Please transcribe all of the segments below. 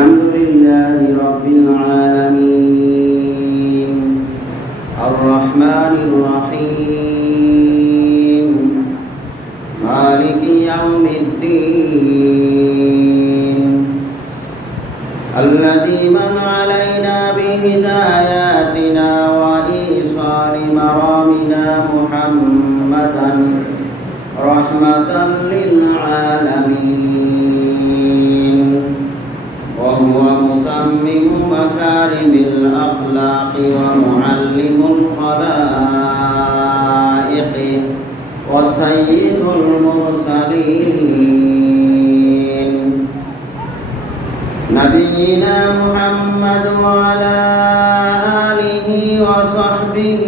الحمد لله رب العالمين الرحمن الرحيم مالك يوم الدين الذي من علينا بهداياتنا وإيصال مرامنا محمدا رحمة للعالمين وهو متمم مكارم الأخلاق ومعلم الخلائق وسيد المرسلين نبينا محمد وعلى آله وصحبه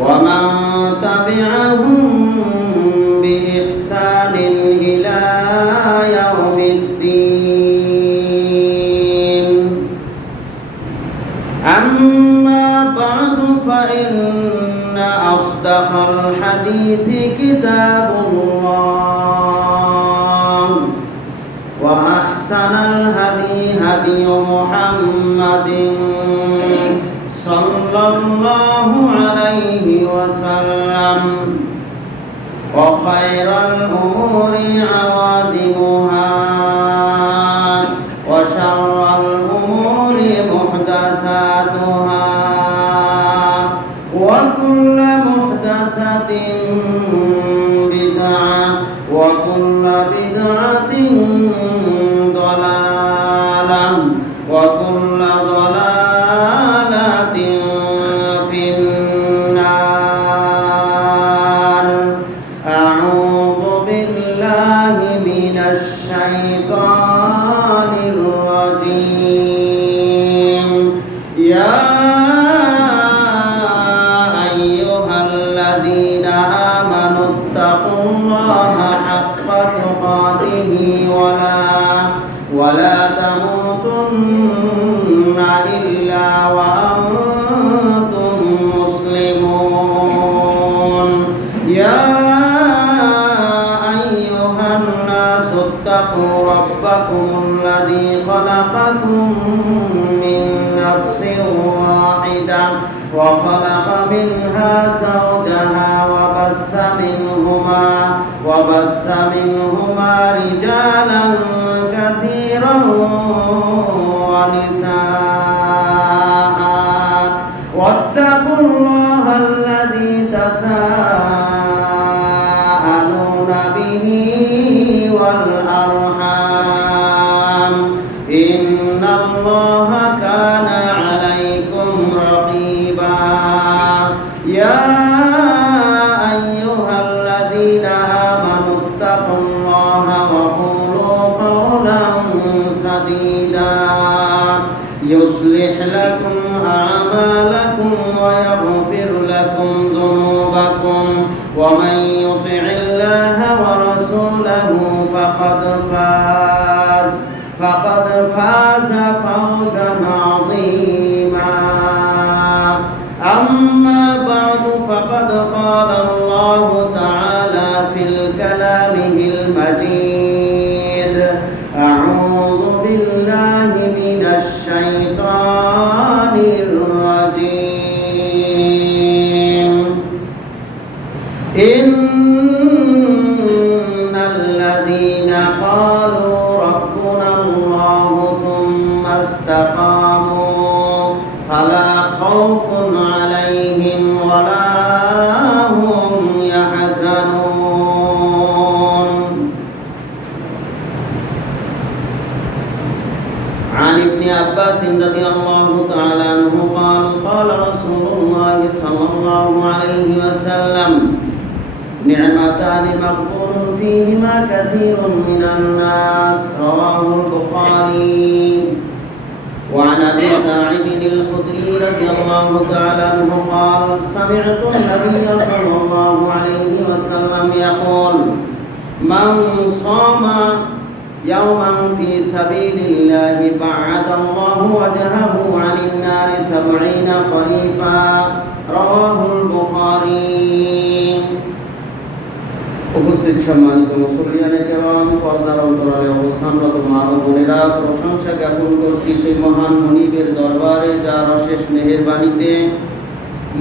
ومن تبعهم بإحسان إلى يوم الدين أما بعد فإن أصدق الحديث كتاب الله وأحسن الهدي هدي محمد صلى الله عليه وسلم وخير الأمور عوادمها وشر الأمور محدثاتها وكل محدثة بدعة وكل بدعة ضلالة وكل ضلالة في النار أعوذ بالله من الشيطان الرجيم يا أيها الذين آمنوا اتقوا الله حق تقاته ولا تموتن إلا وأنتم مسلمون يا أيها الناس اتقوا ربكم الذي خلقكم من نفس واحدة وخلق منها زوجها وبث منهما رجالا كثيرا ونساء واتقوا الله الذي تساءلون به والأرحام إن الله كان عليكم رقيبا يا أيها الذين آمنوا اتقوا الله وقولوا قولا سديدا يصلح لكم أعمالكم ويغفر لكم ذنوبكم ومن يطع الله ورسوله فقد فاز فوزا عظيما أما بعد فقد قال الله تعالى في كلامه المجيد أعوذ بالله من الشيطان الرجيم إن الذين قالوا ربنا الله ثم استقاموا فلا خوف عليهم ولا هم يحزنون عن ابن عباس رضي الله تعالى عنه قال رسول الله صلى الله عليه وسلم نعمتان مغبون فيهما كثير من الناس رواه البخاري وعن ابي سعيد الخدري رضي الله تعالى عنه قال سمعت النبي صلى الله عليه وسلم يقول من صام يوما في سبيل الله بعد الله وجهه عن النار 70 خريفا رواه البخاري উপস্থিত সম্মানিত মুসল্লিয়ানে কেরাম, পর্দা সম্মানরত মা ও বোনেরা, প্রশংসা জ্ঞাপন করছি সেই মহান মনিবের দরবারে যার অশেষ মেহেরবানিতে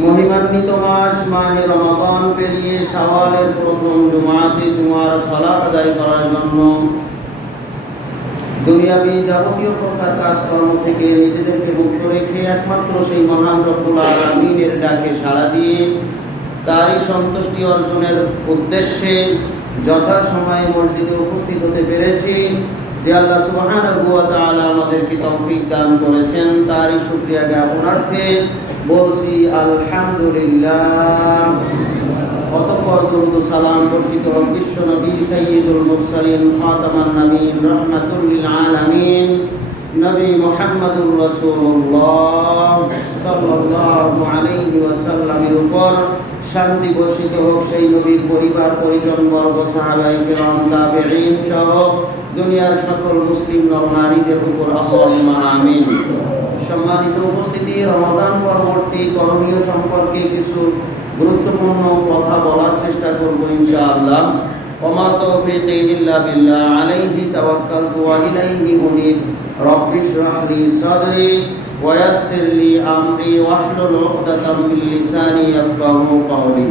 মহিমান্বিত মাস মাহে রমাদান পেরিয়ে শাওয়ালের প্রথম জুমাতে জুমার সালাত আদায় করার জন্য দুনিয়াবী যাবতীয় প্রকার কাজকর্ম থেকে নিজেদেরকে মুক্ত রেখে একমাত্র সেই মহান রব্বুল আলামিনের ডাকে সাড়া দিয়ে তারই সন্তুষ্টি অর্জনের উদ্দেশ্যে যথাসময়ে মসজিদে উপস্থিত হতে পেরেছি। যে আল্লাহ সুবহানাহু ওয়া তাআলা আমাদেরকে তৌফিক দান করেছেন, তারই শুকরিয়া জ্ঞাপনার্থে বলছি আলহামদুলিল্লাহ। অতঃপর দুরূদ ও সালাম বর্ষিত হোক বিশ্ব নবী সাইয়্যিদুল মুরসালিন খাতামান নবীন রাহমাতুল লিল আলামিন নবী মুহাম্মদুর রাসূলুল্লাহ সাল্লাল্লাহু আলাইহি ওয়াসাল্লামের উপর। শান্তি বর্ষিত হোক সেই নবীর পরিবার পরিজন বর্গ সাহাবায়ে কেরাম তাবেঈন সহ দুনিয়ার সকল মুসলিম নর-নারীদের উপর, আল্লাহুম্মা আমিন। সম্মানিত উপস্থিতি, রমাদান পরবর্তী করণীয় সম্পর্কে কিছু গুরুত্বপূর্ণ কথা বলার চেষ্টা করব ইনশাআল্লাহ। ওমা তাওফীকি ইল্লা বিল্লাহ, আলাইহি তাওয়াক্কালতু ওয়া ইলাইহি উনীব। রব্বিশ রাহ লি সাদরি ওয়া ইয়াসসির লি আমরি ওয়াহলুল উকদাতাম মিন লিসানি ইয়াফকাহু কওলি।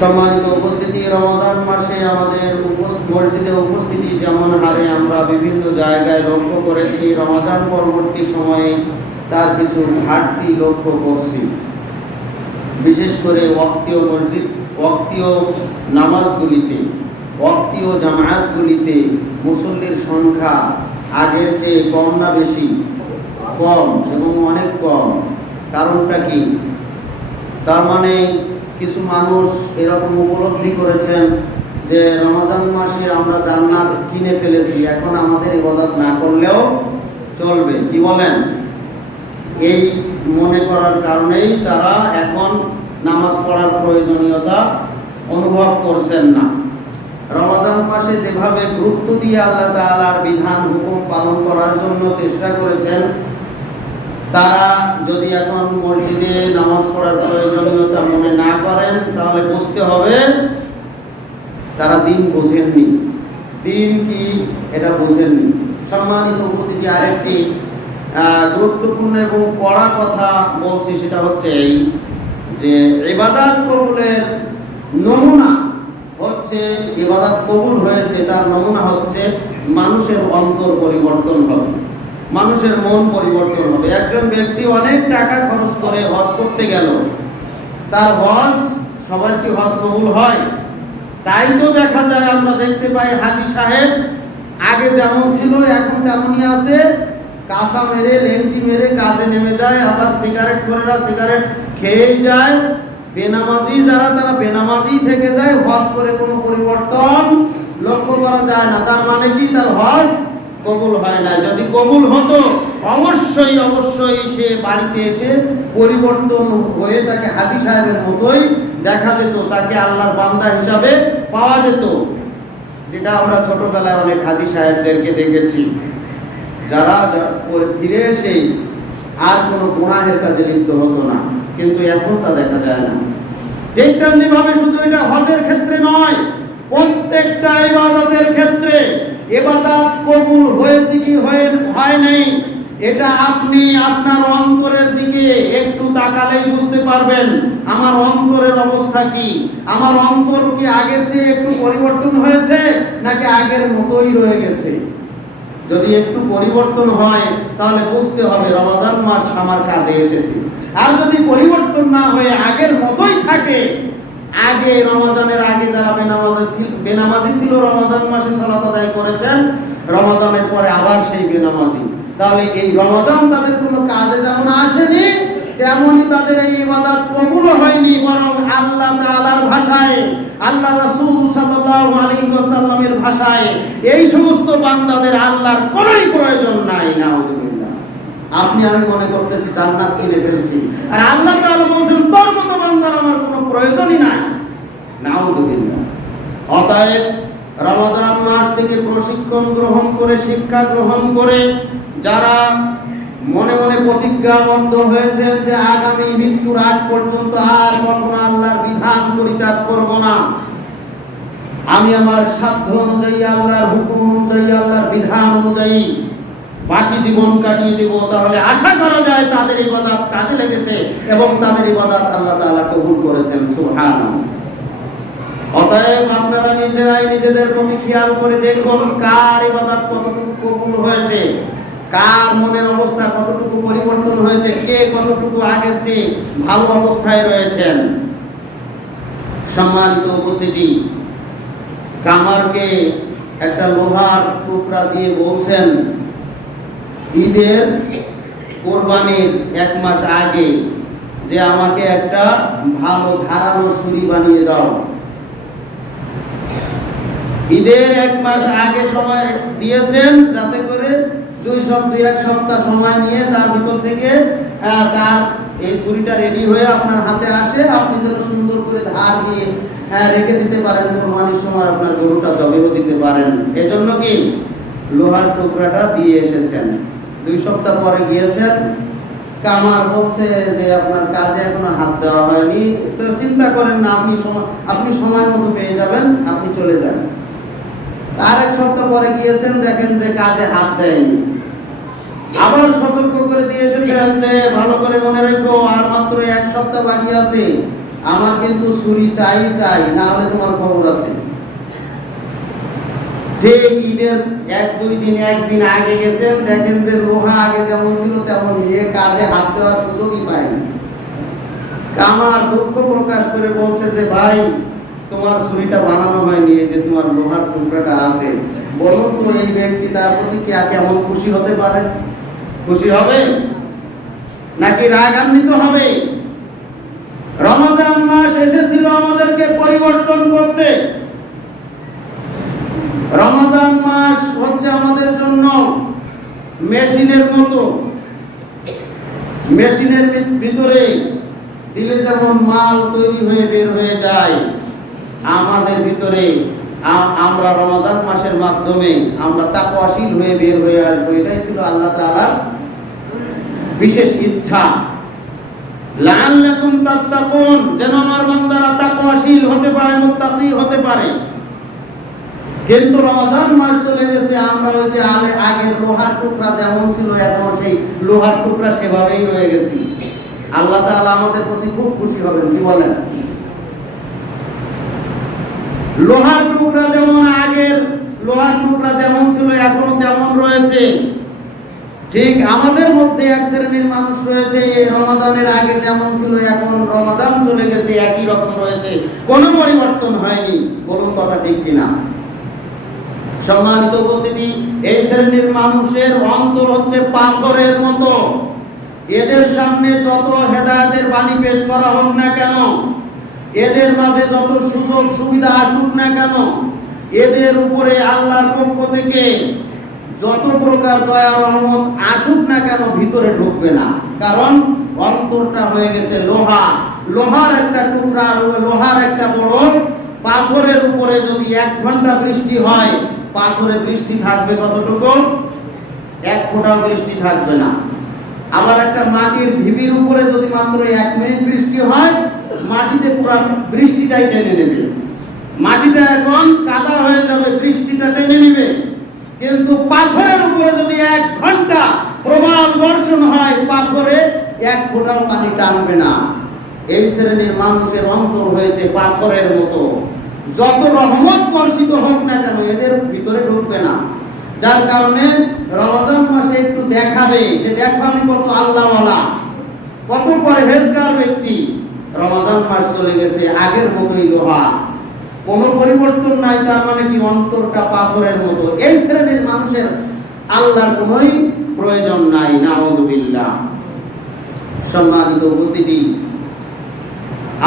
সম্মানিত উপস্থিতি, রমাদান মাসে আমাদের মসজিদে উপস্থিতি যেমন হারে আমরা বিভিন্ন জায়গায় লক্ষ্য করেছি, রমাদান পরবর্তী সময়ে তার কিছু ঘাটতি লক্ষ্য করছি। বিশেষ করে ওয়াক্তীয় মসজিদ, ওয়াক্তীয় নামাজগুলিতে, ওয়াক্তীয় জামায়াতগুলিতে মুসল্লির সংখ্যা আগের চেয়ে কম না বেশি? কম, এবং অনেক কম। কারণটা কি? তার মানে কিছু মানুষ এরকম উপলব্ধি করেছেন যে রমাদান মাসে আমরা জান্নাত কিনে ফেলেছি, এখন আমাদের ইবাদত না করলেও চলবে। কি বলেন? এই মনে করার কারণেই তারা এখন নামাজ পড়ার প্রয়োজনীয়তা অনুভব করছেন না। রমাদান মাসে যেভাবে গুরুত্ব দিয়ে আল্লাহ তাআলার বিধান হুকুম পালন করার জন্য চেষ্টা করেছেন, তারা যদি এখন মসজিদে নামাজ পড়ার প্রয়োজনীয়তা মনে না করেন, তাহলে বুঝতে হবে তারা দিন বোঝেননি। দিন কি এটা বোঝেননি। সম্মানিত উপস্থিতি, আরেকটি গুরুত্বপূর্ণ এবং কড়া কথা বলছি, সেটা হচ্ছে এই যে ইবাদত কবুলের নমুনা হচ্ছে, ইবাদত কবুল হয়েছে তার নমুনা হচ্ছে মানুষের অন্তর পরিবর্তন হবে, মানুষের মন পরিবর্তন হবে। একজন ব্যক্তি অনেক টাকা খরচ করে হজ করতে গেল, তার হজ, সবার কি হজ কবুল হয়? তাই তো দেখা যায়, আমরা দেখতে পাই হাজী সাহেব আগে যেমন ছিল এখন তেমনই আছে, কাঁচা মেরে লেংটি মেরে কাজে নেমে যায়, আবার সিগারেট করেরা সিগারেট খেয়েই যায়, বেনামাজি যারা তারা বেনামাজি থেকে যায়, হজ করে কোনো পরিবর্তন লক্ষ্য করা যায় না। তার মানে কি? তার হজ কবুল হয় না। যদি কবুল হতো অবশ্যই অবশ্যই সে বাড়িতে এসে পরিবর্তন হয়ে তাকে হাজী সাহেবের মতোই দেখা যেত, তাকে আল্লাহর বান্দা হিসাবে পাওয়া যেত। যেটা আমরা ছোটবেলায় অনেক হাজী সাহেবদেরকে দেখেছি, যারা ফিরে এসে আর কোনো গুনাহের কাজে লিপ্ত হতো না, কিন্তু এখন তা দেখা যায় না। ঠিক তেমনিভাবে শুধু এটা হজের ক্ষেত্রে নয়, প্রত্যেকটা ইবাদতের ক্ষেত্রে ইবাদত কবুল হয়েছে কি হয় নাই, এটা আপনি আপনার অন্তরের দিকে একটু তাকালেই বুঝতে পারবেন আমার অন্তরের অবস্থা কি। আমার অন্তর কি আগের চেয়ে একটু পরিবর্তন হয়েছে নাকি আগের মতোই রয়ে গেছে? যদি একটু পরিবর্তন হয় তাহলে বুঝতে হবে রমাদান মাস আমার কাজে এসেছে। আর যদি পরিবর্তন না হয়ে আগের মতোই থাকে, আগে রমাদানের আগে যারা বেনামাজি ছিল, রমাদান মাসে সালাত আদায় করেছেন, রমাদানের পরে আবার সেই বেনামাজি, তাহলে এই রমাদান তাদের কোনো কাজে যেমন আসেনি, তেমনি তাদের এই ইবাদত কবুল হয়নি। বরং আল্লাহ তাআলার ভাষায়, আল্লাহ রাসূল সাল্লাল্লাহু আলাইহি ওয়াসাল্লামের ভাষায়, এই সমস্ত বান্দাদের আল্লাহর কোনোই প্রয়োজন নাই। নাউযুবিল্লাহ। আপনি আমি মনে করতেছি জান্নাত কিনে ফেলছি, আর আল্লাহ তাআলা বলেন তোর মতো বান্দার আমার কোনো প্রয়োজনই নাই। নাউযুবিল্লাহ। অতএব রমাদান মাস থেকে প্রশিক্ষণ গ্রহণ করে, শিক্ষা গ্রহণ করে যারা মনে মনে প্রতিজ্ঞাবদ্ধ হয়েছেন যে আগামী মৃত্যুর আগ পর্যন্ত আর কখনো আল্লাহর বিধান পরিত্যাগ করব না, আমি আমার সাধ্য অনুযায়ী, আল্লাহর হুকুম অনুযায়ী বিধান অনুযায়ী বাকি জীবন কাটিয়ে দেব, তাহলে আশা করা যায় তাদের ইবাদত কাজে লেগেছে এবং তাদের ইবাদত আল্লাহ তাআলা কবুল করেছেন। সুবহানাল্লাহ। অতএব আপনারা নিজেরাই নিজেদের প্রতি খেয়াল করে দেখুন কার ইবাদত কতটুকু কবুল হয়েছে, কার মনের অবস্থা কতটুকু পরিবর্তন হয়েছে, কে কতটুকু আগের চেয়ে ভালো অবস্থায় রয়েছেন। সম্মানিত উপস্থিতি, কামারকে একটা লোহার টুকরা দিয়ে বলছেন ঈদের কোরবানির 1 মাস আগে যে আমাকে একটা ভালো ধারালো ছুরি বানিয়ে দাও। ঈদের 1 মাস আগে সময় দিয়েছেন যাতে করে 2-1 সপ্তাহ সময় নিয়ে তার ভিতর থেকে তার এই ছুরিটা রেডি হয়ে আপনার হাতে আসে, আপনি যেন সুন্দর করে ধার দিয়ে রেখে দিতে পারেন, কোরবানির সময় আপনার গরুটা জবেও দিতে পারেন। এজন্য কি লোহার টুকরাটা দিয়ে এসেছেন। 2 সপ্তাহ পরে গিয়েছেন, কামার বলছে যে আপনার কাজে এখনো হাত দেওয়া হয়নি, তো চিন্তা করেন না, আপনি সময় মতো পেয়ে যাবেন, আপনি চলে যান। আর 1 সপ্তাহ পরে গিয়েছেন, দেখেন যে কাজে হাত দেয়নি। আবার সতর্ক করে দিয়ে এসেছেন যে ভালো করে মনে রেখো আর মাত্র 1 সপ্তাহ বাকি আছে, আমার কিন্তু ছুরি চাই, না হলে তোমার খবর আছে। ঠিক ঈদের 1-2 দিন আগে গেছেন, দেখেন যে লোহা আগে যেমন ছিল তেমন কাজে হাত দেওয়ার সুযোগই পায়নি। কামার দুঃখ প্রকাশ করে বলছে যে ভাই, তোমার ছুরিটা বানানো হয়নি, এই যে তোমার লোহার টুকরাটা আছে, বলুন তো এই ব্যক্তি তার প্রতি কেমন খুশি হতে পারে? খুশি হবে নাকি রাগান্বিত হবে? রমজান মাস এসেছিল আমাদেরকে পরিবর্তন করতে। রমজান মাস হচ্ছে আমাদের জন্য মেশিনের মতো। মেশিনের ভিতরে দিলে যেমন মাল তৈরি হয়ে বের হয়ে যায়, আমাদের ভিতরে আমরা রমজান মাসের মাধ্যমে আমরা তাকওয়াশীল হয়ে বের হয়ে আসবো। এটাই ছিল আল্লাহ তাআলার বিশেষ ইচ্ছা, লাআল্লাকুম তাত্তাকুন, যেন আমার বান্দারা তাকওয়াশীল হতে পারে, মুত্তাকি হতে পারে। কিন্তু রমজান মাস চলে গেছে, আমরা ওই যে আগের লোহার টুকরা যেমন ছিল এখন সেই লোহার টুকরা সেভাবেই রয়ে গেছি। আল্লাহ তাআলা আমাদের প্রতি খুব খুশি হবেন, কি বলেন? লোহার টুকরা যেমন আগের লোহার টুকরা যেমন ছিল এখনো তেমন রয়েছে, ঠিক আমাদের মধ্যে এক শ্রেণীর মানুষ রয়েছে এই রমাদানের আগে যেমন ছিল এখন রমাদান চলে গেছে একই রকম রয়েছে, কোনো পরিবর্তন হয়নি। বলুন কথা ঠিক কিনা? সম্মানিত উপস্থিতি, এই শ্রেণীর মানুষের অন্তর হচ্ছে পাথরের মতো। এদের সামনে যত হেদায়েতের বাণী পেশ করা হোক না কেন, এদের মাঝে যত সুযোগ সুবিধা আসুক না কেন, এদের উপরে আল্লাহর পক্ষ থেকে যত প্রকার দয়া রহমত আসুক না কেন, ভিতরে ঢুকবে না। কারণ অন্তরটা হয়ে গেছে লোহা। লোহার একটা টুকরা, লোহার একটা বড় পাথরের উপরে যদি 1 ঘন্টা বৃষ্টি হয়, পাথরে বৃষ্টি থাকবে কতটুকু? 1 ফোঁটাও বৃষ্টি থাকবে না। আবার একটা মাটির ঢিবির উপরে যদি মাত্র 1 মিনিট বৃষ্টি হয়, মাটিতে পুরো বৃষ্টিটাই টেনে নেবে। মাটিটা এখন কাদা হয়ে যাবে, বৃষ্টিটা টেনে নেবে। কিন্তু পাথরের উপরে যদি 1 ঘন্টা প্রবল বর্ষণ হয়, পাথরে 1 ফোঁটাও পানি টানবে না। এই শ্রেণীর মানুষের অন্তর হয়েছে পাথরের মতো। যত রহমত বর্ষিত হোক না কেন, এদের ভিতরে ঢুকবে না। যার কারণে রমজান মাসে একটু দেখাবে যে দেখো আমি কত আল্লাহওয়ালা, কত পরহেজগার ব্যক্তি। রমজান মাস চলে গেছে, আগের মতোই লোহা, কোনো পরিবর্তন নাই। তার মানে কি? অন্তরটা পাথরের মতো। এই শ্রেণীর মানুষের আল্লাহর কোনোই প্রয়োজন নাই। নাউযুবিল্লাহ। সম্মানিত উপস্থিতি,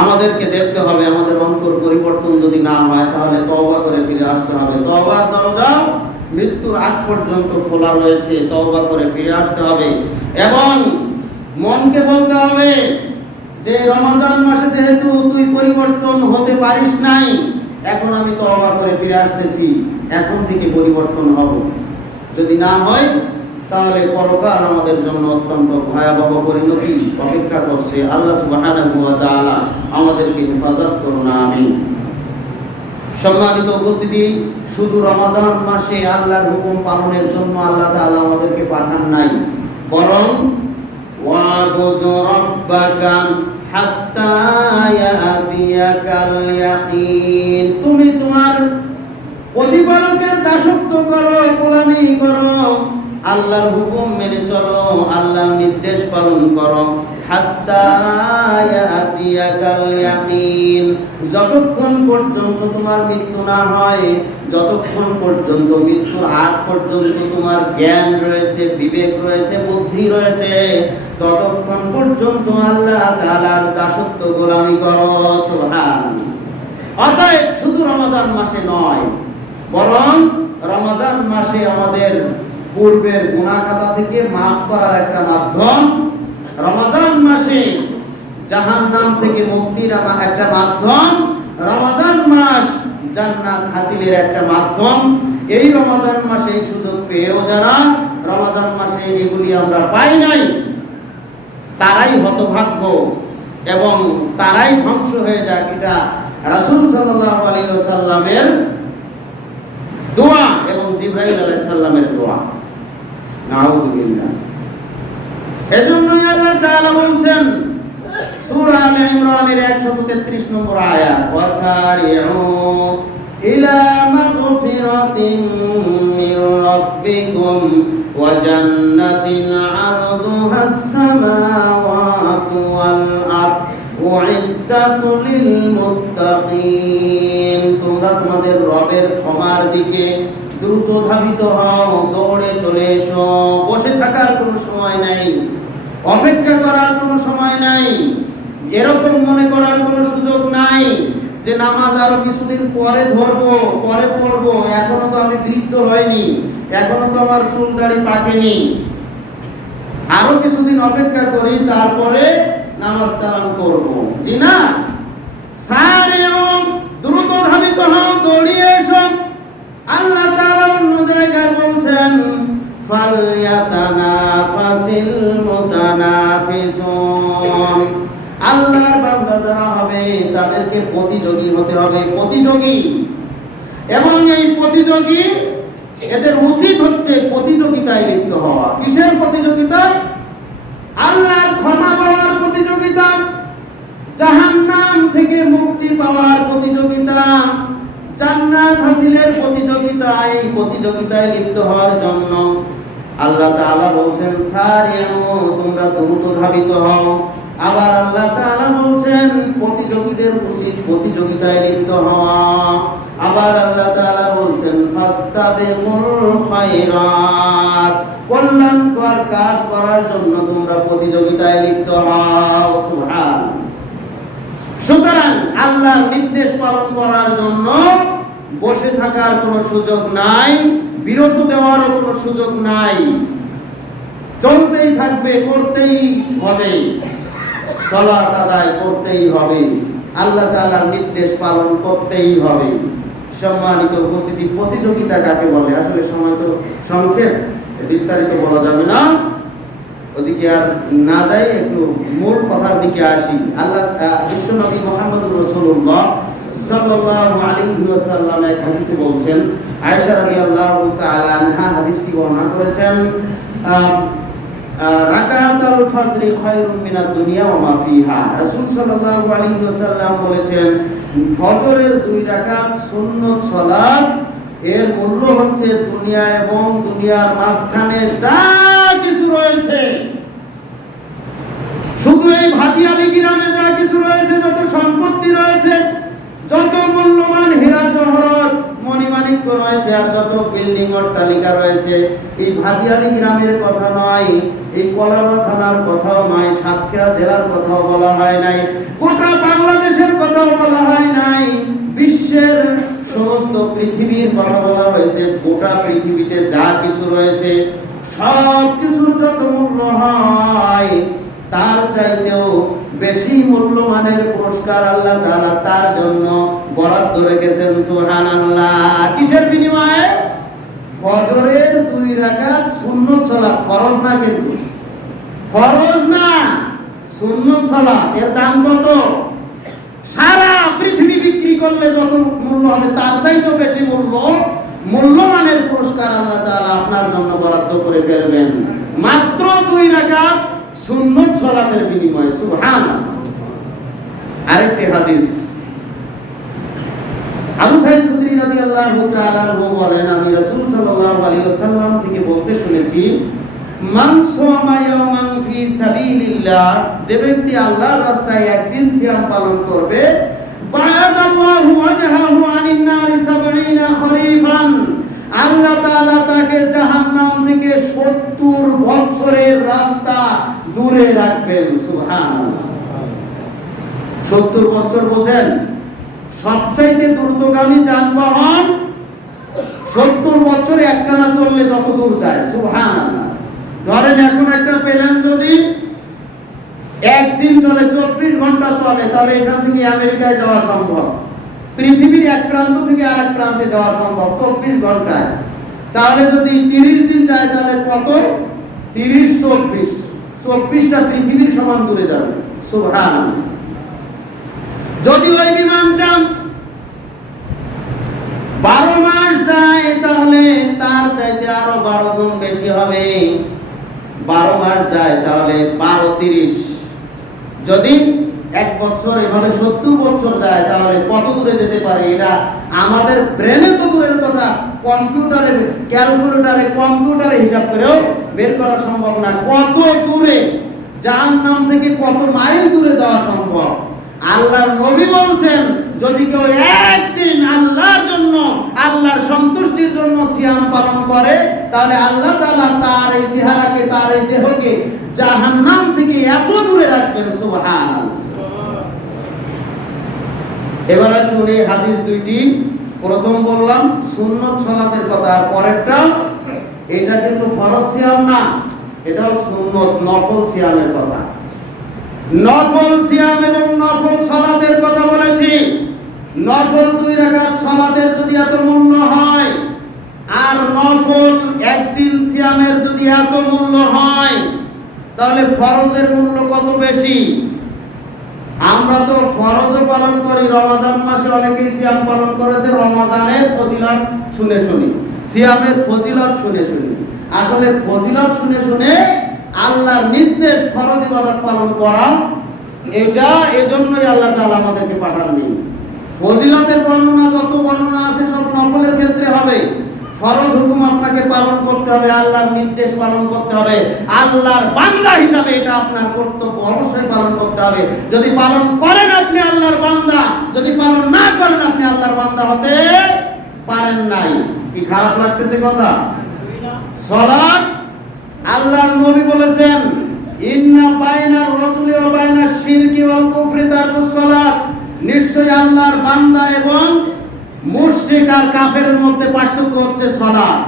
আমাদেরকে দেখতে হবে আমাদের অন্তর পরিবর্তন যদি না হয় তাহলে তওবা করে ফিরে আসতে হবে। তওবার দরজা মৃত্যুর আগ পর্যন্ত খোলা রয়েছে, তওবা করে ফিরে আসতে হবে এবং মনকে বলতে হবে যে রমজান মাসে যেহেতু তুই পরিবর্তন হতে পারিস নাই, এখন আমি তওবা করে ফিরে আসতেছি, এখন থেকে পরিবর্তন হব। যদি না হয় তাহলে পরকাল আমাদের জন্য অত্যন্ত ভয়াবহ পরিণতি অপেক্ষা করছে। আল্লাহ সুবহানাহু ওয়া তাআলা আমাদেরকে হেফাজত করুন, আমিন। সম্মানিত উপস্থিতি, শুধু রমাদান মাসে আল্লাহর হুকুম পালনের জন্য আল্লাহ তাআলা আমাদেরকে পাঠান নাই, বরং ওয়াবুদ রাব্বাকা হাত্তা ইয়াতিয়াকাল ইয়াকিন, তুমি তোমার প্রতিপালকের দাসত্ব করো, গোলামি করো, আল্লাহর হুকুম মেনে চলো, আল্লাহর নির্দেশ পালন করো। হাত্তা ইয়াতিয়াকাল ইয়াকিন, যতক্ষণ পর্যন্ত তোমার মৃত্যু না হয়, যতক্ষণ পর্যন্ত মৃত্যুর আগ পর্যন্ত তোমার জ্ঞান রয়েছে, বিবেক রয়েছে, বুদ্ধি রয়েছে, ততক্ষণ পর্যন্ত আল্লাহ তাআলার দাসত্ব গোলামি করো। সুবহানাল্লাহ। অতএব শুধু রমাদান মাসে নয়, বরং রমাদান মাসে আমাদের পূর্বের গুনাহ খাতা থেকে মাফ করার একটা মাধ্যম, রমাদান মাসে জাহান্নাম থেকে মুক্তির একটা মাধ্যম, রমাদান মাস জান্নাত হাসিলের একটা মাধ্যম। এই রমাদান মাসে এই সুযোগ পেয়েও যারা রমাদান মাসে এগুলি আমরা পাই নাই, তারাই হতভাগ্য এবং তারাই ধ্বংস হয়ে যাক। এটা রাসূল সাল্লাল্লাহু আলাইহি ওয়াসাল্লামের দোয়া এবং জিবরাইল আলাইহিস সালামের দোয়া। নাউযুবিল্লাহ। এজন্যই আল্লাহ তাআলা বলেন সূরা আলে ইমরানের 133 নম্বর আয়াত, ওয়াসারিউ ইলা মাগফিরাতিন মির রাব্বিকুম ওয়া জান্নাতিন আরদুহাস সামাওয়াতু ওয়াল আরদ উইদ্দাত লিল মুত্তাকিন, তোমরা তোমাদের রবের ক্ষমার দিকে দ্রুত ধাবিত হও, দৌড়ে চলে এসো। বসে থাকার কোনো সময় নাই, অপেক্ষা করার কোনো সময় নাই, এরকম মনে করার কোনো সুযোগ নাই যে নামাজ আরো কিছুদিন পরে ধরবো, পরে পড়বো, এখনো তো আমি বৃদ্ধ হয়নি, এখনো তো আমার চুল দাড়ি পাকেনি, আরো কিছুদিন অপেক্ষা করি তারপরে নামাজ কালাম করব। জি না, সারিউ, দ্রুত ধাবিত হও, দৌড়িয়ে এসো। আল্লাহ তাআলা অন্য জায়গায় বলছেন ফালইয়াতানাফাসিল মুতানাফিসুন, আল্লাহর বান্দা যারা হবে তাদেরকে প্রতিযোগী হতে হবে, প্রতিযোগী। এবং এই প্রতিযোগী, এদের উচিত হচ্ছে প্রতিযোগিতায় লিপ্ত হওয়া। কিসের প্রতিযোগিতা? আল্লাহর ক্ষমা পাওয়ার প্রতিযোগিতা, জাহান্নাম থেকে মুক্তি পাওয়ার প্রতিযোগিতা, জান্নাত হাসিলের প্রতিযোগিতা। এই প্রতিযোগিতায় লিপ্ত হওয়ার জন্য আল্লাহ তাআলা বলছেন সারিউ, তোমরা দ্রুত ধাবিত হও। আবার আল্লাহ তাআলা বলছেন প্রতিযোগীদের উচিত প্রতিযোগিতায় লিপ্ত হওয়া। আবার আল্লাহ তাআলা বলছেন ফাস্তাবিকুল খায়রাত, কল্যাণকর কাজ করার জন্য তোমরা প্রতিযোগিতায় লিপ্ত হও। সুবহানাল্লাহ। সুতরাং আল্লাহর নির্দেশ পালন করার জন্য বসে থাকার কোনো সুযোগ নাই, বিরত দেওয়ারও কোনো সুযোগ নাই, চলতেই থাকবে, করতেই হবে, সালাত আদায় করতেই হবে, আল্লাহ তাআলার নির্দেশ পালন করতেই হবে। সম্মানিত উপস্থিতি, প্রতিযোগিতা কাকে বলে? আসলে সময় তো সংক্ষেপ, বিস্তারিত বলা যাবে না, ওদিকে আর না যাই, একটু মূল কথার দিকে আসি। আল্লাহ বিশ্বনবী মুহাম্মদুর রাসূলুল্লাহ সাল্লাল্লাহু আলাইহি ওয়াসাল্লাম এক হাদিসে বলছেন, আয়েশা রাদিয়াল্লাহু তাআলা আনহা হাদিসটি বর্ণনা করেছেন, রাকাতুল ফজর খায়রুম মিনাদ দুনিয়া ওয়া মা ফিহা। রাসূল সাল্লাল্লাহু আলাইহি ওয়াসাল্লাম বলেছেন, ফজরের 2 রাকাত সুন্নত সালাত এর মূল্য হচ্ছে দুনিয়া এবং দুনিয়ার মাঝখানে যা কিছু রয়েছে, শুধু এই ভাদিয়ালি গ্রামে যা কিছু রয়েছে, যত সম্পত্তি রয়েছে, যত মূল্যবান হীরা জহরত মণিমাণিক্য রয়েছে, আর যত বিল্ডিং অট্টালিকা রয়েছে, এই ভাদিয়ালি গ্রামের কথা নয়, এই কলাউড়া থানার কথাও নয়, সাতক্ষীরা জেলার কথাও বলা হয় নাই, গোটা বাংলাদেশের কথাও বলা হয় নাই, বিশ্বের সমস্ত পৃথিবীর কথা বলা হয়েছে। গোটা পৃথিবীতে যা কিছু রয়েছে সব কিছুর যত মূল্য হয় তার চাইতেও বেশি মূল্যমানের পুরস্কার আল্লাহ তাআলা তার জন্য বরাদ্দ রেখেছেন। সুবহানাল্লাহ। কিসের বিনিময়ে? ফজরের 2 রাকাত সুন্নত সালাত, ফরজ না, কিন্তু ফরজ না, সুন্নত সালাত। এর দাম কত? সারা পৃথিবী বিক্রি করলে যত মূল্য হবে তার চাইতেও বেশি মূল্য মূল্যমানের পুরস্কার আল্লাহ তাআলা আপনার জন্য বরাদ্দ করে ফেলবেন মাত্র 2 রাকাত সুন্নত সালাতের বিনিময়ে। সুবহানাল্লাহ। আরেকটি হাদিস, আবু সাঈদ খুদরি রাদিয়াল্লাহু তাআলা আনহু বলেন, আমি রাসূল সাল্লাল্লাহু আলাইহি ওয়াসাল্লাম থেকে বলতে শুনেছি, মান সামা ইয়াওমান ফি সাবিলিল্লাহ, যে ব্যক্তি আল্লাহর রাস্তায় একদিন সিয়াম পালন করবে, বায়াদাল্লাহু ওয়াজহাহু আনিন নারি 70 খরিফান, আল্লাহ তাআলা তাকে জাহান্নাম থেকে 70 বছরের রাস্তা দূরে রাখবেন। সুবহানাল্লাহ। 70 বছর বোঝেন, সবচাইতে দ্রুতগামী যানবাহন 70 বছরে একটানা চললে যত দূর যায়। সুবহানাল্লাহ। ধরেন এখন একটা প্লেন যদি একদিন চলে, 24 ঘন্টা চলে, তাহলে এখান থেকে আমেরিকায় যাওয়া সম্ভব, পৃথিবীর এক প্রান্ত থেকে আরেক প্রান্তে যাওয়া সম্ভব 24 ঘন্টায়। তাহলে যদি 30 দিন যায় তাহলে কত? 30 24, 24টা পৃথিবীর সমান দূরে যাবে। সুবহানাল্লাহ। যদি ওই বিমানটা 12 মাস যায় তাহলে তার চাইতে আরো 12 গুণ বেশি হবে। 12 মাস যায় তাহলে 12 30, যদি 1 বছর এভাবে 70 বছর যায় তাহলে কত দূরে যেতে পারে? এটা আমাদের ব্রেনে তো দূরের কথা, কম্পিউটারে, ক্যালকুলেটরে, কম্পিউটারে হিসাব করেও বের করা সম্ভব না কত দূরে, জাহান্নাম থেকে কত মাইল দূরে যাওয়া সম্ভব। আল্লাহর নবী বলছেন, যদি কেউ একদিন আল্লাহর জন্য, আল্লাহর সন্তুষ্টির জন্য সিয়াম পালন করে, তাহলে আল্লাহ তাআলা তার এই চেহারাকে, তার এই দেহকে জাহান্নাম থেকে এত দূরে রাখবেন। সুবহানাল্লাহ। এবার আসুন এই হাদিস দুইটি, প্রথম বললাম সুন্নত সালাতের কথা, আর পরেরটা এটা কিন্তু ফরজ সিয়াম না, এটাও সুন্নত নফল সিয়ামের কথা। নফল সিয়াম এবং নফল সালাতের কথা বলেছি। নফল 2 রাকাত সালাতের যদি এত মূল্য হয়, আর নফল একদিন সিয়ামের যদি এত মূল্য হয়, তাহলে ফরজের মূল্য কত বেশি? আমরা তো ফরজও পালন করি, রমাদান মাসে অনেকেই সিয়াম পালন করেছে রমাদানের ফজিলত শুনে শুনে, সিয়ামের ফজিলত শুনে শুনে। আসলে ফজিলত শুনে শুনে আল্লাহর নির্দেশ ফরজ ইবাদত পালন করা, এটা এজন্যই আল্লাহ তাআলা আমাদেরকে পাঠাননি। ফজিলতের বর্ণনা যত বর্ণনা আছে সব নফলের ক্ষেত্রে হবে। ফরজ হুকুম আপনাকে পালন করতে হবে, আল্লাহর নির্দেশ পালন করতে হবে, আল্লাহর বান্দা হিসাবে এটা আপনার কর্তব্য, অবশ্যই পালন করতে হবে। যদি পালন করেন আপনি আল্লাহর বান্দা, যদি পালন না করেন আপনি আল্লাহর বান্দা হতে পারেন নাই। কি খারাপ লাগতেছে কথা? সালাত, আল্লাহর নবী বলেছেন, ইন্না বাইনার রাজুলি ওয়া বাইনাশ শিরকি ওয়াল কুফরি তারকুস সালাত, নিশ্চয়ই আল্লাহর বান্দা এবং মুশরিক আর কাফেরের মধ্যে পার্থক্য হচ্ছে সালাত।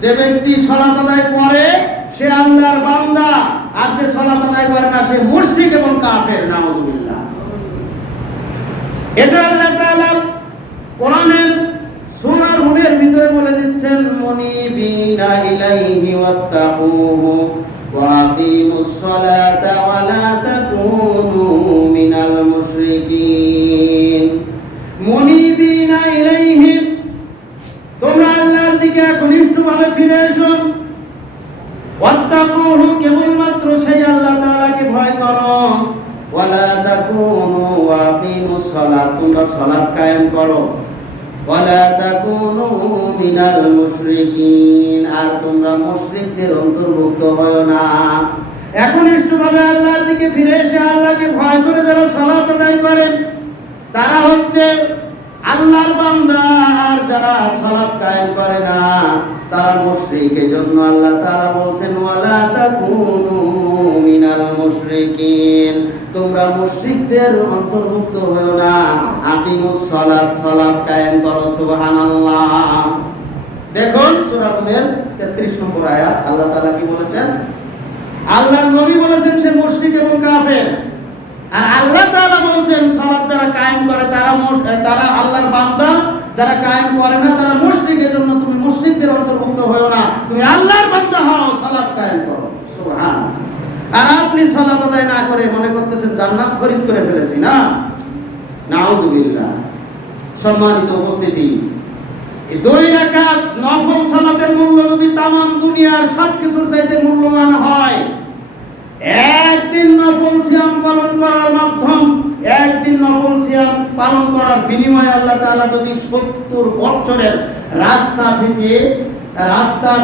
যে ব্যক্তি সালাত আদায় করে সে আল্লাহর বান্দা, আর যে সালাত আদায় করে না সে মুশরিক এবং কাফের। নাউযুবিল্লাহ। এটা আল্লাহ তাআলা কোরআনের সূরা হুদের ভিতরে বলে দিচ্ছেন, মুনিবিনা ইলাইহি ওয়াত্তাকুহু ওয়া আকিমুস সালাতা ওয়া লা তাকুনু মিনাল মুশরিকিন। মুনিবিনা ইলাইহি, তোমরা আল্লাহর দিকে একনিষ্ঠভাবে ফিরে এসো। ওয়াত্তাকুহু, কেবলমাত্র সেই আল্লাহ তাআলাকে ভয় করো। ওয়া লা তাকুনু ওয়া আকিমুস সালাত, তোমরা সালাত কায়েম করো। ওয়ালা তাকুনু মিনাল মুশরিকিন, আর তোমরা মুশরিকদের অন্তর্ভুক্ত হয়ো না। একনিষ্ঠভাবে আল্লাহর দিকে ফিরে এসে আল্লাহকে ভয় করে যারা সালাত আদায় করেন তারা হচ্ছে আল্লাহর বান্দা, আর যারা সালাত কায়েম করে না তারা মুশরিক। এজন্য আল্লাহ তাআলা বলছেন, ওয়ালা তাকুনু মিনাল মুশরিকিন, তোমরা মুশরিকদের অন্তর্ভুক্ত হয়ো না। আকিমুস সালাত, সালাত কায়েম করো। সুবহানাল্লাহ। দেখুন সূরা রুমের 33 নম্বর আয়াত, আল্লাহ তাআলা কি বলেছেন? আল্লাহর নবী বলেছেন সে মুশরিক এবং কাফের, আর আল্লাহ তাআলা বলছেন সালাত যারা কায়েম করে তারা আল্লাহর বান্দা, যারা কায়েম করে না তারা মুশরিক। এজন্য তুমি মুশরিকদের অন্তর্ভুক্ত হয়ো না, তুমি আল্লাহর বান্দা হও, সালাত কায়েম করো। সুবহানাল্লাহ। আর আপনি সালাত আদায় না করে মনে করতেছেন জান্নাত খরিদ করে ফেলেছি, না, নাউযুবিল্লাহ। সম্মানিত উপস্থিতি, এই 2 রাকাত নফল সালাতের মূল্য যদি তামাম দুনিয়ার সবকিছুর চাইতে মূল্যবান হয়, একদিন নফল সিয়াম পালন করার মাধ্যম, একদিন নফল সিয়াম পালন করার বিনিময়ে আল্লাহ তাআলা যদি 70 বছরের রাস্তা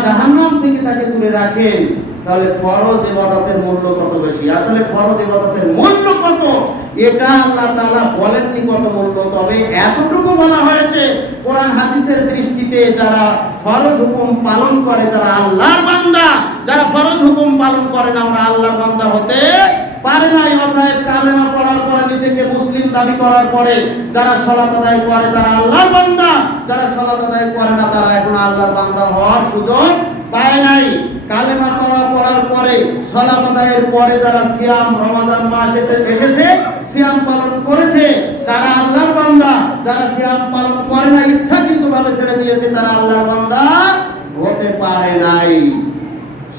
জাহান্নাম থেকে তাকে দূরে রাখেন, তাহলে ফরজ ইবাদতের মূল্য কত বেশি। আসলে ফরজ ইবাদতের মূল্য কত এটা আল্লাহ তাআলা বলেননি কত মূল্য, তবে এতটুকু বলা হয়েছে কোরআন হাদিসের দৃষ্টিতে যারা ফরজ হুকুম পালন করে তারা আল্লাহর বান্দা, যারা ফরজ হুকুম পালন করে না ওরা আল্লাহর বান্দা হতে পারে না। অতএব কালেমা পড়ার পরে নিজেকে মুসলিম দাবি করার পরে যারা সালাত আদায় করে তারা আল্লাহর বান্দা, যারা সালাত আদায় করে না তারা এখন আল্লাহর বান্দা হওয়ার সুযোগ পায় নাই। কালেমা পড়ার পরে সালাত আদায়ের পরে যারা সিয়াম রমাদান মাস এসেছে সিয়াম পালন করেছে তারা আল্লাহর বান্দা, যারা সিয়াম পালন করে না ইচ্ছাকৃতভাবে ছেড়ে দিয়েছে তারা আল্লাহর বান্দা হতে পারে নাই।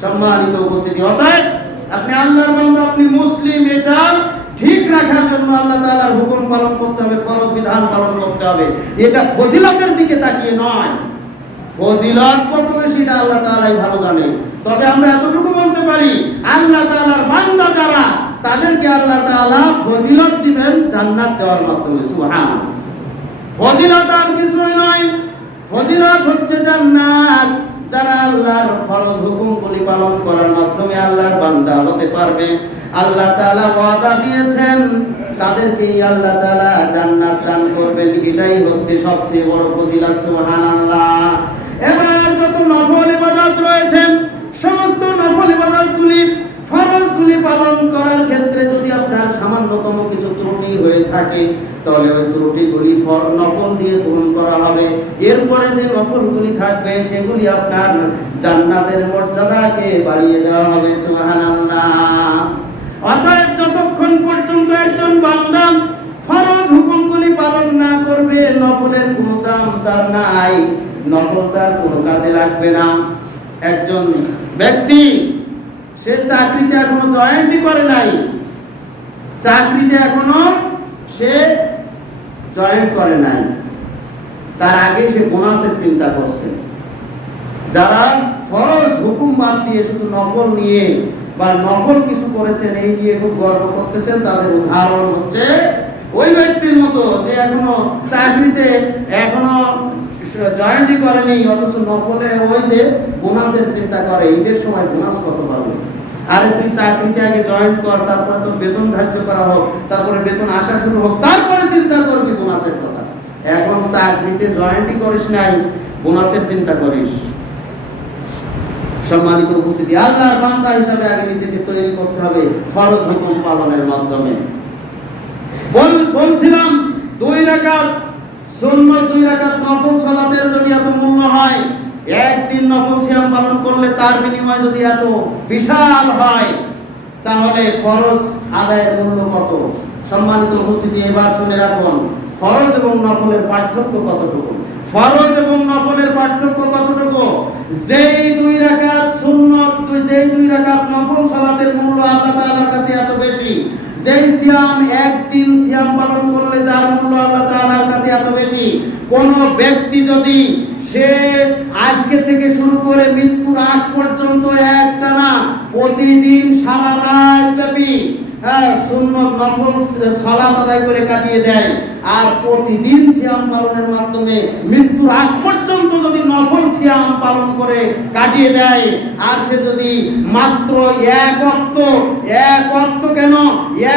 সম্মানিত উপস্থিতি, অতএব আপনি আল্লাহর বান্দা, আপনি মুসলিম, এটা ঠিক রাখার জন্য আল্লাহ তাআলার হুকুম পালন করতে হবে, ফরজ বিধান পালন করতে হবে। এটা ফজিলতের দিকে তাকিয়ে নয়, ফজিলত কত বেশি এটা আল্লাহ তাআলাই ভালো জানে। তবে আমরা এতটুকু বলতে পারি আল্লাহ তাআলার বান্দা যারা তাদেরকে আল্লাহ তাআলা ফজিলত দিবেন জান্নাত দেওয়ার মাধ্যমে। সুবহানাল্লাহ, ফজিলত আর কিছুই নয়, ফজিলত হচ্ছে জান্নাত। যারা আল্লাহর ফরজ হুকুমগুলি পালন করার মাধ্যমে আল্লাহর বান্দা হতে পারবে, আল্লাহ তাআলা ওয়াদা দিয়েছেন তাদেরকেই আল্লাহ তাআলা জান্নাত দান করবেন। এটাই হচ্ছে সবচেয়ে বড় ফজিলত। সুবহানাল্লাহ। এবার যত নফল ইবাদত রয়েছে সমস্ত নফল ইবাদতগুলি ফরজগুলি পালন করার ক্ষেত্রে যদি আপনার সামান্যতম কিছু ত্রুটি হয়ে থাকে তাহলে ওই ত্রুটিগুলি নফল দিয়ে পূরণ করা হবে। এরপরে যে নফলগুলি থাকবে সেগুলি আপনার জান্নাতের মর্যাদাকে বাড়িয়ে দেওয়া হবে। সুবহানাল্লাহ। অতএব যতক্ষণ পর্যন্ত একজন বান্দা ফরজ হুকুমগুলি পালন না করবে নফলের কোনো দাম তার নাই, নফল তার কোনো কাজে লাগবে না। একজন ব্যক্তি সে চাকরিতে এখনো জয়েন্টই করে নাই, চাকরিতে এখনো সে জয়েন্ট করে নাই, তার আগে সে বোনাসের চিন্তা করছে। যারা ফরজ হুকুম বাদ দিয়ে শুধু নফল নিয়ে বা নফল কিছু করেছেন এই নিয়ে খুব গর্ব করতেছেন, তাদের উদাহরণ হচ্ছে ওই ব্যক্তির মতো যে এখনো চাকরিতে এখনো জয়েন্টই করেনি অথচ নফলে ওই যে বোনাসের চিন্তা করে ঈদের সময় বোনাস কত পাবে। আরে তুই চাকরিতে আগে জয়েন কর, তারপরে তোর বেতন ধার্য করা হোক, তারপরে বেতন আসা শুরু হোক, তারপরে চিন্তা করবি বোনাসের কথা। এখন চাকরিতে জয়েন্টই করিস নাই, বোনাসের চিন্তা করিস। সম্মানিত উপস্থিতি, আল্লাহর বান্দা হিসাবে আগে নিজেকে তৈরি করতে হবে ফরজ হুকুম পালনের মাধ্যমে। বলছিলাম 2 রাকাত সুন্নাত 2 রাকাত নফল সালাতের যদি এত মূল্য হয়, একদিন নফল সিয়াম পালন করলে তার বিনিময় যদি এত বিশাল হয়, তাহলে ফরজ আদায়ের মূল্য কত? সম্মানিত উপস্থিতি, এবার শুনে রাখুন ফরজ এবং নফলের পার্থক্য কতটুকু। ফরজ এবং নফলের পার্থক্য কতটুকু? যেই 2 রাকাত সুন্নাত, যেই 2 রাকাত নফল সালাতের মূল্য আল্লাহ তাআলার কাছে এত বেশি, যেই সিয়াম একদিন সিয়াম পালন করলে যার মূল্য আল্লাহ তাআলার কাছে এত বেশি, কোন ব্যক্তি যদি সে আজকে থেকে শুরু করে মৃত্যুর আগ পর্যন্ত একটানা প্রতিদিন সারা রাত ব্যাপী সুন্নাত নফল সালাত আদায় করে কাটিয়ে দেয়, আর প্রতিদিন সিয়াম পালনের মাধ্যমে মৃত্যুর আগ পর্যন্ত যদি নফল সিয়াম পালন করে কাটিয়ে দেয়, আর সে যদি মাত্র এক ওয়াক্ত কেন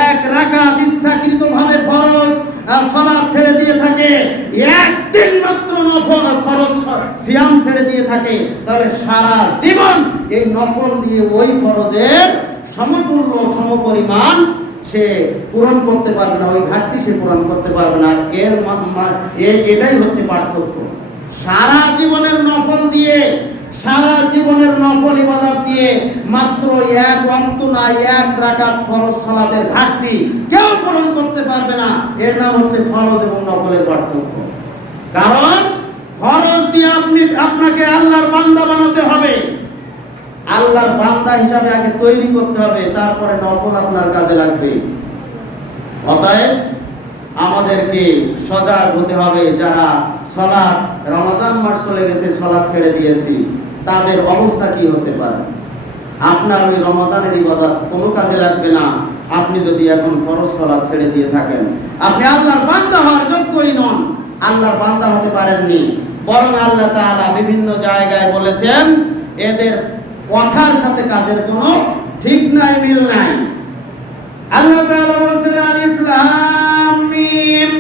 1 রাকাত ইচ্ছাকৃতভাবে ফরজ সালাত ছেড়ে দিয়ে থাকে, একদিন মাত্র নফল ফরজ সিয়াম ছেড়ে দিয়ে থাকে, তাহলে সারা জীবন এই নফল দিয়ে ওই ফরজের সমতুল্য সমপরিমাণ সে পূরণ করতে পারবে না, ওই ঘাটতি সে পূরণ করতে পারবে না। এটাই হচ্ছে পার্থক্য। সারা জীবনের নফল দিয়ে, সারা জীবনের নফল ইবাদত দিয়ে মাত্র 1 ওয়াক্ত না 1 রাকাত ফরজ সালাতের ঘাটতি কেউ পূরণ করতে পারবে না। এর নাম হচ্ছে ফরজ এবং নফলের পার্থক্য। কারণ ফরজ দিয়ে আপনাকে আল্লাহর বান্দা বানাতে হবে, আল্লাহর বান্দা হিসাবে আগে তৈরি করতে হবে, তারপরে নফল আপনার কাজে লাগবে। অতএব আমাদেরকে সজাগ হতে হবে, যারা সালাত রমজান মাস চলে গেছে, সালাত ছেড়ে দিয়েছি, তাদের অবস্থা কি হতে পারে? আপনার ওই রমজানের ইবাদত কোনো কাজে লাগবে না আপনি যদি এখন ফরজ সালাত ছেড়ে দিয়ে থাকেন। আপনি আল্লাহর বান্দা হওয়ার যোগ্যই নন, আল্লাহর বান্দা হতে পারেননি। বরং আল্লাহ তাআলা বিভিন্ন জায়গায় বলেছেন এদের কথার সাথে কাজের কোনো ঠিক নাই, মিল নাই। আল্লাহ তাআলা বলেছেন আলিফ লাম মিম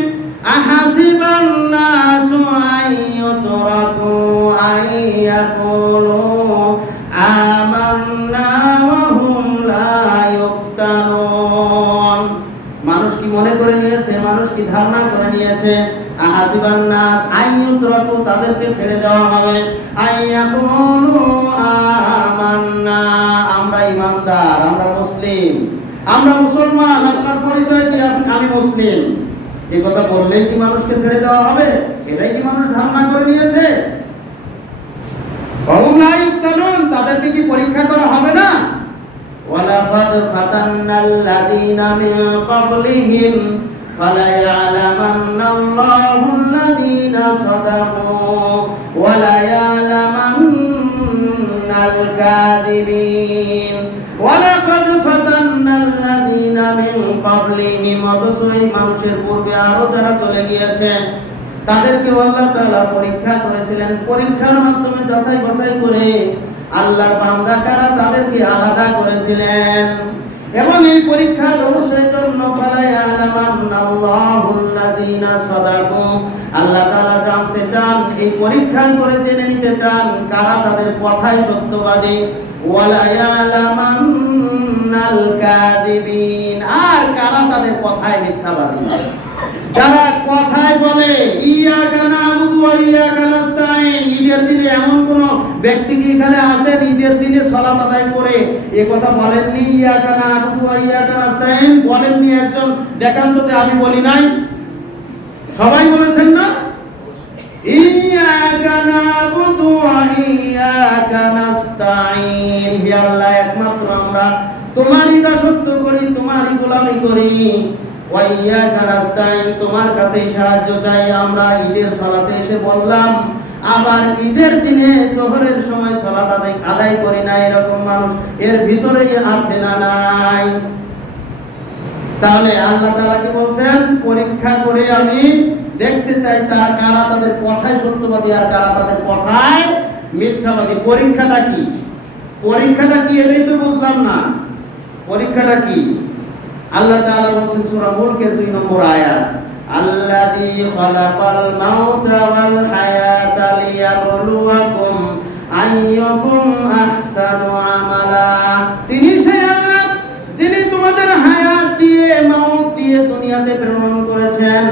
আহাসিবান নাসু আইয়ুতরাকু আইয়াকুলু আমান্না ওয়া হুম লা ইফতানুন। মানুষ কি মনে করে নিয়েছে, মানুষ কি ধারণা করে নিয়েছে আহাসিবান নাস আইয়ুতরাকু তাদেরকে ছেড়ে দেওয়া হবে, আইয়াকুলু আমান্না আমরা ঈমানদার, আমরা মুসলিম, আমরা মুসলমান, আপনার পরিচয় কি? আমি মুসলিম। এই কথা বললেই কি মানুষকে ছেড়ে দেওয়া হবে? এটাই কি মানুষ ধারণা করে নিয়েছে? তাদেরকে কি পরীক্ষা করা হবে না? ওয়ালাকাদ ফাতান্নাল্লাযীনা মিন ক্বাবলিহিম ফালায়ালামান্নাল্লাহুল্লাযীনা সাদাকু ওয়ালায়ালামান্নাল কাযিবিন। ওয়ালাকাদ ফাতান্নাল্লাযীনা মিন ক্বাবলিহিম, অবশ্যই মানুষের পূর্বে আরো যারা চলে গিয়েছে তাদেরকে আল্লাহ তাআলা পরীক্ষা করেছিলেন। পরীক্ষার মাধ্যমে যাচাই বাছাই করে আল্লাহর বান্দা কারা তাদেরকে আলাদা করেছিলেন। এবং এই পরীক্ষার ব্যবস্থার জন্য ফালায়ালামান্নাল্লাহুল্লাযীনা সাদাকু, আল্লাহ তাআলা জানতে চান, এই পরীক্ষা করে জেনে নিতে চান কারা তাদের কথায় সত্যবাদী, ওয়ালায়ালামান্নাল কাযিবিন, আর কারা তাদের কথায় মিথ্যাবাদী। যারা কথায় বলে ইয়াকা না'বুদু ওয়া ইয়াকা নাস্তাঈন, ঈদের দিনে এমন কোন ব্যক্তি কি এখানে আছেন ঈদের দিনে সালাত আদায় করে এই কথা বলেননি ইয়াকা না'বুদু ওয়া ইয়াকা নাস্তাঈন? বলেননি একজন? দেখান তো যে আমি বলি নাই। সবাই বলেছেন না? ইয়াকা না'বুদু ওয়া ইয়াকা নাস্তাঈন, হে আল্লাহ একমাত্র আমরা তোমারই দাসত্ব করি, তোমারই গোলামি করি। ওয়া ইয়াকা নাস্তাঈন, তোমার কাছেই সাহায্য চাই। আমরা ঈদের সালাতে এসে বললাম, আবার ঈদের দিনে জোহরের সময় সালাত আদায় করি না, এরকম মানুষ এর ভিতরেই আছে না নাই? তাহলে আল্লাহ তাআলা কি বলছেন? পরীক্ষা করে আমি দেখতে চাই তারা কারা তাদের কথায় সত্যবাদী আর কারা তাদের কথায় মিথ্যাবাদী। পরীক্ষাটা কি? পরীক্ষাটা কি এটাই তো বুঝলাম না। পরীক্ষাটা কি? আল্লাহ তাআলা বলেন সূরা মুলকের 2 নম্বর আয়াত, আল্লাযী খালাকাল মাউতা ওয়াল হায়াতা লিয়াবলুয়াকুম আইয়ুকুম আহসানু আমালা। তিনি সেই আল্লাহ যিনি তোমাদের হায়াত দিয়ে মাউত দিয়ে দুনিয়াতে প্রেরণ করেছেন,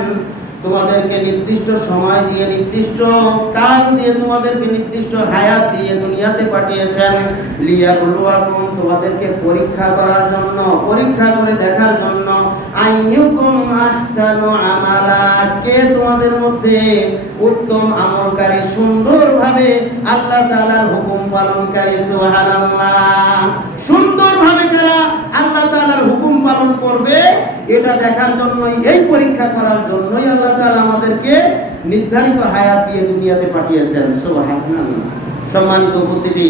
তোমাদেরকে নির্দিষ্ট সময় দিয়ে নির্দিষ্ট কাল দিয়ে তোমাদেরকে নির্দিষ্ট হায়াত দিয়ে দুনিয়াতে পাঠিয়েছেন, লিয়াবলুয়াকুম তোমাদেরকে পরীক্ষা করার জন্য, পরীক্ষা করে দেখার জন্য, আইয়ুকুম আহসানু আমালা কে তোমাদের মধ্যে উত্তম আমলকারী, সুন্দরভাবে আল্লাহ তাআলার হুকুম পালনকারী। সুবহানাল্লাহ, সুন্দরভাবে কারা আল্লাহ তাআলার হুকুম পালন করবে এটা দেখার জন্যই, এই পরীক্ষা করার জন্যই আল্লাহ তাআলা আমাদেরকে নির্ধারিত হায়াত দিয়ে দুনিয়াতে পাঠিয়েছেন। সুবহানাল্লাহ। সম্মানিত উপস্থিতি,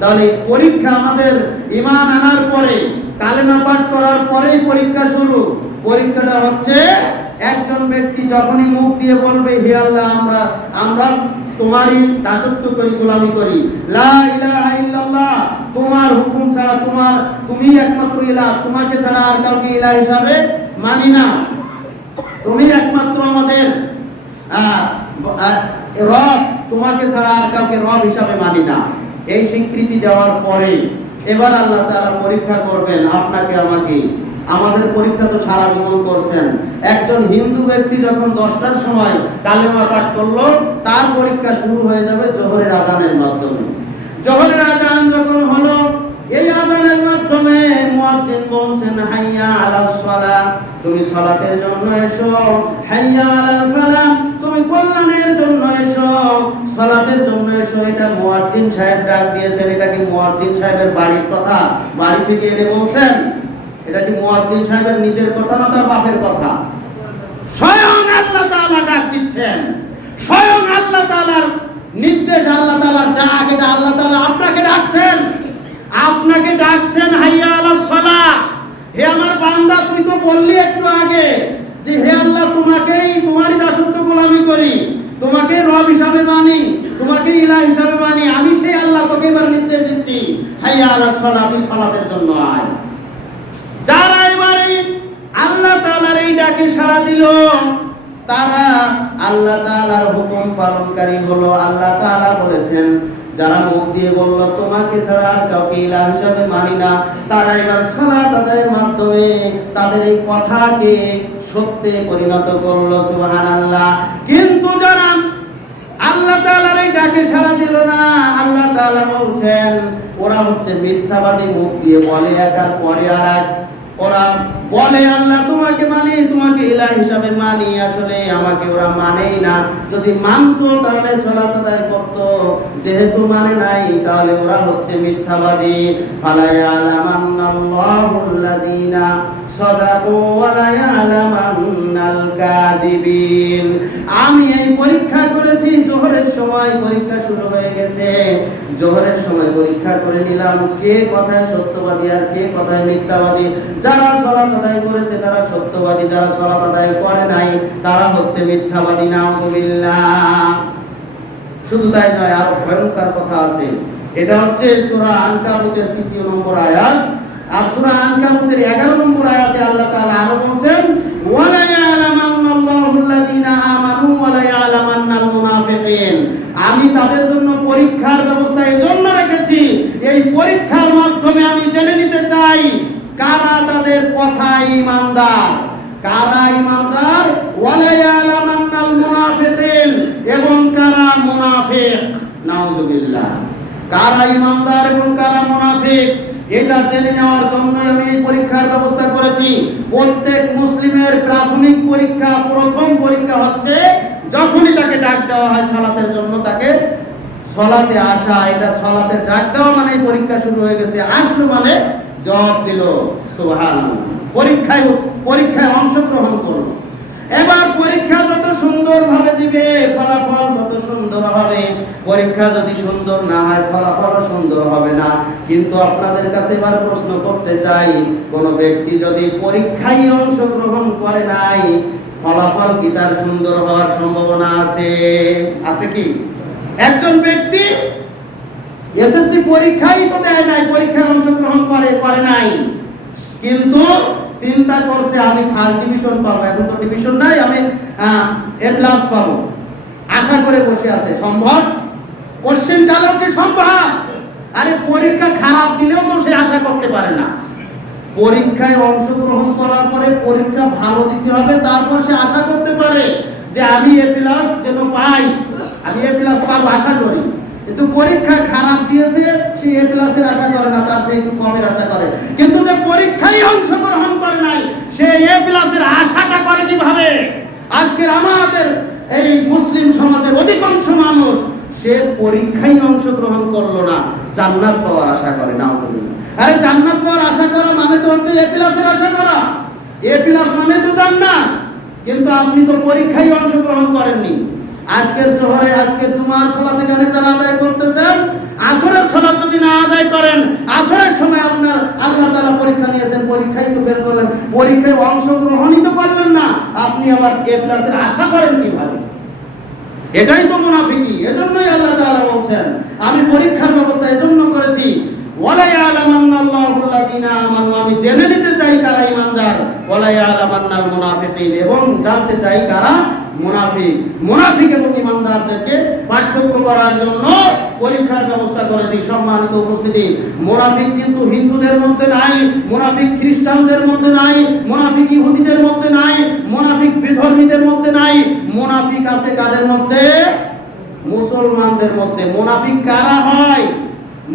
তাহলে পরীক্ষা আমাদের ঈমান আনার পরে, কালেমা পাঠ করার পরেই পরীক্ষা শুরু। পরীক্ষাটা হচ্ছে একজন ব্যক্তি যখনই মুখ দিয়ে বলবে হে আল্লাহ আমরা তোমারই দাসত্ব করি, গোলামি করি, লা ইলাহা ইল্লাল্লাহ, তোমার হুকুম ছাড়া তুমি একমাত্র ইলাহ, তোমাকে ছাড়া আর কাউকে ইলাহ হিসাবে মানি না, তুমি একমাত্র আমাদের রব, তোমাকে ছাড়া আর কাউকে রব হিসাবে মানি না, এই স্বীকৃতি দেওয়ার পরে এবার আল্লাহ তাআলা পরীক্ষা করবেন আপনাকে আমাকে। আমাদের পরীক্ষা তো সারা জীবন করছেন। একজন হিন্দু ব্যক্তি যখন 10টার সময় কালেমা পাঠ করলো, তার পরীক্ষা শুরু হয়ে যাবে জোহরের আযানের মাধ্যমে। জোহরের আযান যখন হলো, এই আযানের মাধ্যমে মুয়াজ্জিন বলছেন হাইয়া আলাস সালাহ, তুমি সালাতের জন্য এসো, হাইয়া আলাল ফালাহ, তুমি কল্যাণের জন্য এসো, সালাতের জন্য এসো। এটা মুয়াজ্জিন সাহেব ডাক দিয়েছেন। এটা কি মুয়াজ্জিন সাহেবের বাড়ির কথা, বাড়ি থেকে এনে বলছেন? এটা কি মুয়াজ্জিন সাহেবের নিজের কথা না তার বাপের কথা? স্বয়ং আল্লাহ তাআলা ডাক দিচ্ছেন, স্বয়ং আল্লাহ তাআলার নির্দেশ, আল্লাহ তাআলার ডাক, এটা আল্লাহ তাআলা আপনাকে ডাকছেন হাইয়া আলাস সালাহ। হে আমার বান্দা, তুই তো বললি একটু আগে যে হে আল্লাহ, তোমারই দাসত্ব গোলামি করি, তোমাকে রব হিসাবে মানি, তোমাকে ইলাহ হিসাবে মানি। আমি সেই আল্লাহ তোকে এবার নির্দেশ দিচ্ছি, হাইয়া আলাস সালাহ, তুই সালাতের জন্য আয়। যারা এবারে আল্লাহ তাআলার এই ডাকে সাড়া দিল, তারা আল্লাহ তাআলার হুকুম পালনকারী হলো। আল্লাহ তাআলা বলেছেন, যারা মুখ দিয়ে বলল তোমাকে ছাড়া আর কাউকে ইলাহ হিসাবে মানি না, তারা এবার সালাত আদায়ের মাধ্যমে তাদের এই কথাকে সত্যে পরিণত করলো। সুবহানাল্লাহ। কিন্তু যারা আল্লাহ তাআলার এই ডাকে সাড়া দিল না, আল্লাহ তাআলা বলছেন ওরা হচ্ছে মিথ্যাবাদী। মুখ দিয়ে বলে এক আর পরে আর এক। ওরা বলে আল্লাহ তোমাকে মানি, তোমাকে ইলাহ হিসাবে মানি, আসলে আমাকে ওরা মানেই না। যদি মানতো তাহলে সালাত আদায় করতো, যেহেতু মানে নাই তাহলে ওরা হচ্ছে মিথ্যাবাদী। ফালা ইয়ালামান্নাল্লাহুল্লাযীনা সাদাকু ওয়া লা ইয়ালামান্নাল কাযিবিন। আমি এই পরীক্ষা করেছি, জোহরের সময় পরীক্ষা শুরু হয়ে গেছে। জোহরের সময় পরীক্ষা করে নিলাম কে কথায় সত্যবাদী আর কে কথায় মিথ্যাবাদী। যারা সালাত আদায় করেছে তারা সত্যবাদী, যারা সালাত আদায় করে নাই তারা হচ্ছে মিথ্যাবাদী। নাউযুবিল্লাহ। শুধু তাই নয়, আরো ভয়ঙ্কর কথা আছে। এটা হচ্ছে সূরা আনকাবুতের ৩ নম্বর আয়াত। আর সূরা আনকাবুতের ১১ নম্বর আয়াতে আল্লাহ তাআলা আরো বলেন, ওয়ালা ইয়ালামান্নাল্লাহুল্লাযীনা আমানু ওয়ালা ইয়ালামান্নাল মুনাফিকিন। আমি তাদের জন্য পরীক্ষার ব্যবস্থা এজন্য রেখেছি, এই পরীক্ষার মাধ্যমে আমি জেনে নিতে চাই কারা তাদের কথায় ঈমানদার, কারা ঈমানদার, ওয়ালা ইয়ালামান্নাল মুনাফিকিন, এবং কারা মুনাফিক। নাউযুবিল্লাহ। কারা ঈমানদার এবং কারা মুনাফিক এটা জেনে নেওয়ার জন্য আমি এই পরীক্ষার ব্যবস্থা করেছি। প্রত্যেক মুসলিমের প্রাথমিক পরীক্ষা, প্রথম পরীক্ষা হচ্ছে যখনই তাকে ডাক দেওয়া হয় সালাতের জন্য, তাকে সালাতে আসা। এটা সালাতের ডাক দেওয়া মানে পরীক্ষা শুরু হয়ে গেছে। আসলো মানে জবাব দিল। সুবহানাল্লাহ। পরীক্ষায় অংশগ্রহণ করলো। এবার পরীক্ষা যত সুন্দরভাবে দিবে ফলাফল তত সুন্দর হবে। পরীক্ষা যদি সুন্দর না হয় ফলাফল সুন্দর হবে না। কিন্তু আপনাদের কাছে এবার প্রশ্ন করতে চাই, কোন ব্যক্তি যদি পরীক্ষায় অংশগ্রহণ করে নাই, ফলাফল কি তার সুন্দর হওয়ার সম্ভাবনা আছে? আছে কি? একজন ব্যক্তি এসএসসি পরীক্ষাই তো দেয় নাই, পরীক্ষায় অংশগ্রহণ করে নাই, কিন্তু চিন্তা করছে আমি ফার্স্ট ডিভিশন পাবো, এখন তো ডিভিশন নাই, আমি এ প্লাস পাবো, আশা করে বসে আছে। সম্ভব? কোশ্চেন কালেও কি সম্ভব? আরে পরীক্ষা খারাপ দিলেও তো সে আশা করতে পারে না। পরীক্ষায় অংশগ্রহণ করার পরে পরীক্ষা ভালো দিতে হবে, তারপর সে আশা করতে পারে যে আমি এ প্লাস যেন পাই, আমি এ প্লাস পাবো আশা করি। কিন্তু পরীক্ষা খারাপ দিয়েছে, সে এ প্লাসের আশা করে না, তার সে একটু কমের আশা করে। কিন্তু যে পরীক্ষায় অংশগ্রহণ করে নাই, সে এ প্লাসের আশাটা করে কিভাবে? আজকের আমাদের এই মুসলিম সমাজের অধিকাংশ মানুষ সে পরীক্ষায় অংশগ্রহণ করলো না, জান্নাত পাওয়ার আশা করে। নাউযুবিল্লাহ। আরে জান্নাত পাওয়ার আশা করা মানে তো হচ্ছে এ প্লাসের আশা করা। এ প্লাস মানে তো জান্নাত। কিন্তু আপনি তো পরীক্ষায় অংশগ্রহণ করেননি। আজকের জোহরে, আজকের জুমার সালাত এখানে যারা আদায় করতেছেন, আসরের সালাত যদি না আদায় করেন, আসরের সময় আপনার আল্লাহ তাআলা পরীক্ষা নিয়েছেন, পরীক্ষায় তো ফেল করলেন, পরীক্ষায় অংশগ্রহণই তো করলেন না, আপনি আবার এ প্লাসের আশা করেন কিভাবে? এটাই তো মুনাফিকি। এজন্যই আল্লাহ তাআলা বলছেন আমি পরীক্ষার ব্যবস্থা এজন্য করেছি, ওয়ালা ইয়ালামান্নাল্লাহুল্লাযীনা আমানু, আমি জেনে নিতে চাই কারা ঈমানদার, ওয়ালা ইয়ালামান্নাল মুনাফিকিন, এবং জানতে চাই কারা মুনাফিক। মুনাফিক এবং ঈমানদারদেরকে পার্থক্য করার জন্য পরীক্ষার ব্যবস্থা করেছি। সম্মানিত উপস্থিতি, মুনাফিক কিন্তু হিন্দুদের মধ্যে নাই, মুনাফিক খ্রিস্টানদের মধ্যে নাই, মুনাফিক ইহুদিদের মধ্যে নাই, মুনাফিক বিধর্মীদের মধ্যে নাই। মুনাফিক আছে কাদের মধ্যে? মুসলমানদের মধ্যে। মুনাফিক কারা হয়?